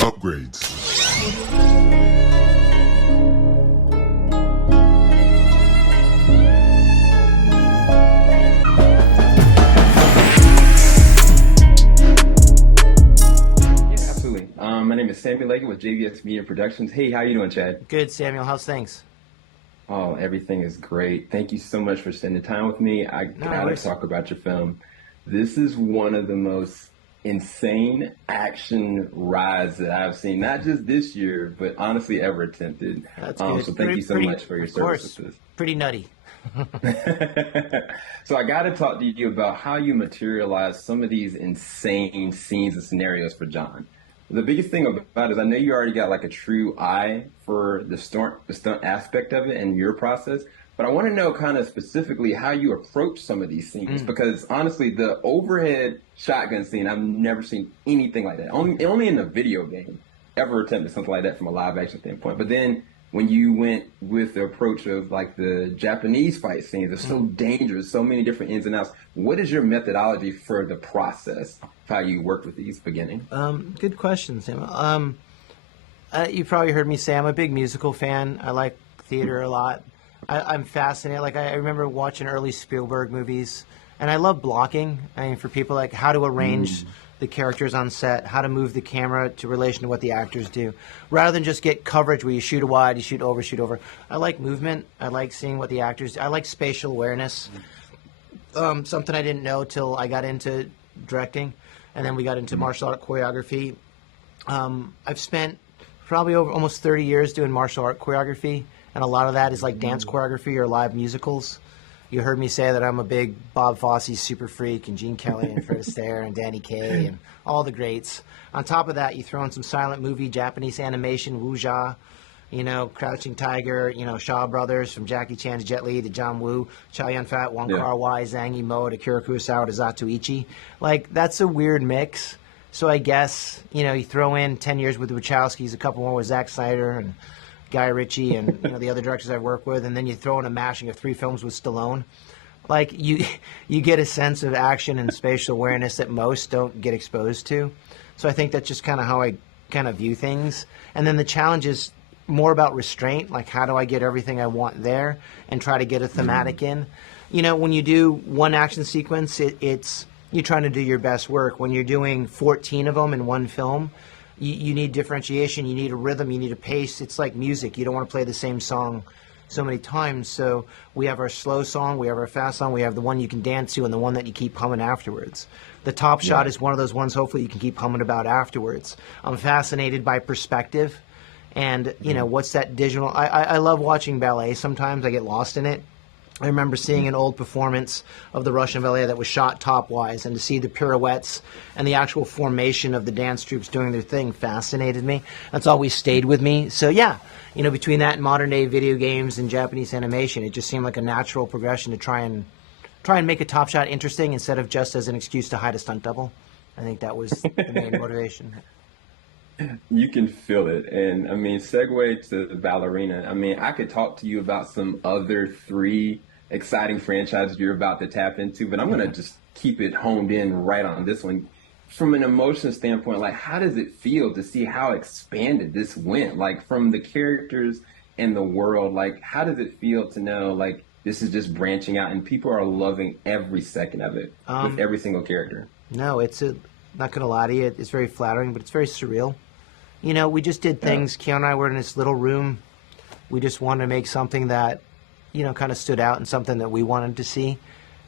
Upgrades. My name is Samuel Leggett with JVS Media Productions. Hey, how you doing, Chad? Good, Samuel. How's things? Oh, everything is great. Thank you so much for spending time with me. I gotta talk about your film. This is one of the most insane action rides that I've seen, not just this year, but honestly ever attempted. That's good. So thank you so much for your service with this. Pretty nutty. So I got to talk to you about how you materialize some of these insane scenes and scenarios for John. The biggest thing about it is I know you already got like a true eye for the stunt aspect of it and your process, but I want to know kind of specifically how you approach some of these scenes because honestly, the overhead shotgun scene, I've never seen anything like that. Only in a video game ever attempted something like that from a live action standpoint. But then when you went with the approach of like the Japanese fight scenes, it's so dangerous, so many different ins and outs. What is your methodology for the process of how you work with these beginning? Good question, Sam. You probably heard me say I'm a big musical fan. I like theater a lot. I'm fascinated. Like I remember watching early Spielberg movies, and I love blocking. I mean, for people like how to arrange the characters on set, how to move the camera to relation to what the actors do, rather than just get coverage where you shoot a wide, you shoot over. I like movement. I like seeing what the actors do. I like spatial awareness. Something I didn't know till I got into directing, and then we got into martial art choreography. I've spent probably over almost 30 years doing martial art choreography, and a lot of that is like dance choreography or live musicals. You heard me say that I'm a big Bob Fosse super freak, and Gene Kelly and Fred Astaire and Danny Kaye and all the greats. On top of that, you throw in some silent movie, Japanese animation, wuxia, Crouching Tiger, Shaw Brothers, from Jackie Chan to Jet Li to John Woo, Chow Yun-fat, Wong Kar-wai, Zhang Yimou to Akira Kurosawa to Zatoichi. Like, that's a weird mix. So I guess, you throw in 10 years with the Wachowskis, a couple more with Zack Snyder and Guy Ritchie and the other directors I've worked with, and then you throw in a mashing of 3 films with Stallone. Like, you get a sense of action and spatial awareness that most don't get exposed to. So I think that's just kind of how I kind of view things. And then the challenge is more about restraint, like how do I get everything I want there and try to get a thematic in. When you do one action sequence, it's you're trying to do your best work. When you're doing 14 of them in one film, you need differentiation, you need a rhythm, you need a pace. It's like music. You don't want to play the same song so many times. So we have our slow song, we have our fast song, we have the one you can dance to and the one that you keep humming afterwards. The top shot is one of those ones hopefully you can keep humming about afterwards. I'm fascinated by perspective and, what's that digital. I love watching ballet sometimes. I get lost in it. I remember seeing an old performance of the Russian ballet that was shot top-wise, and to see the pirouettes and the actual formation of the dance troops doing their thing fascinated me. That's always stayed with me. So yeah, between that and modern-day video games and Japanese animation, it just seemed like a natural progression to try and make a Top Shot interesting instead of just as an excuse to hide a stunt double. I think that was the main motivation. You can feel it. And I mean, segue to the ballerina. I mean, I could talk to you about some other 3 exciting franchises you're about to tap into, but I'm going to just keep it honed in right on this one. From an emotion standpoint, like, how does it feel to see how expanded this went? Like, from the characters and the world, like, how does it feel to know, like, this is just branching out and people are loving every second of it with every single character? No, not going to lie to you, it's very flattering, but it's very surreal. We just did things. Keanu and I were in this little room. We just wanted to make something that, kind of stood out and something that we wanted to see.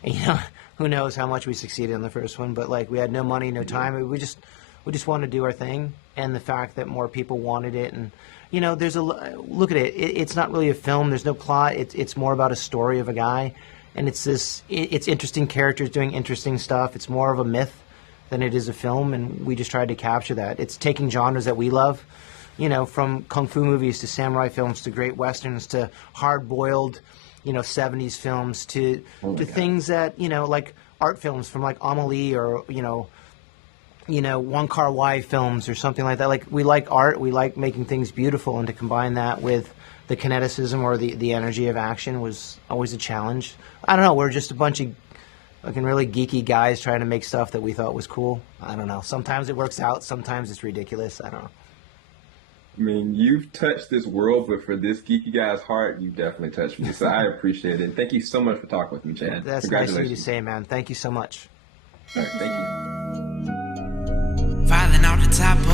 And, who knows how much we succeeded in the first one, but like we had no money, no time. We just wanted to do our thing, and the fact that more people wanted it, and there's look at it. It's not really a film. There's no plot. It's more about a story of a guy, and it's interesting characters doing interesting stuff. It's more of a myth than it is a film, and we just tried to capture that. It's taking genres that we love, from kung fu movies to samurai films to great westerns to hard-boiled, 70s films to things that, like art films from like Amelie or, Wong Kar-wai films or something like that. Like, we like art, we like making things beautiful, and to combine that with the kineticism or the energy of action was always a challenge. I don't know, we're just a bunch fucking really geeky guys trying to make stuff that we thought was cool. I don't know. Sometimes it works out. Sometimes it's ridiculous. I don't know. I mean, you've touched this world, but for this geeky guy's heart, you definitely touched me. So I appreciate it. And thank you so much for talking with me, Chad. That's nice of you to say, man. Thank you so much. All right, thank you. Filing out the top of the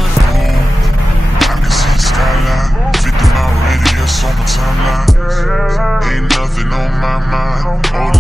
I can see the skyline, 50 mile radius on my timeline. Ain't nothing on my mind.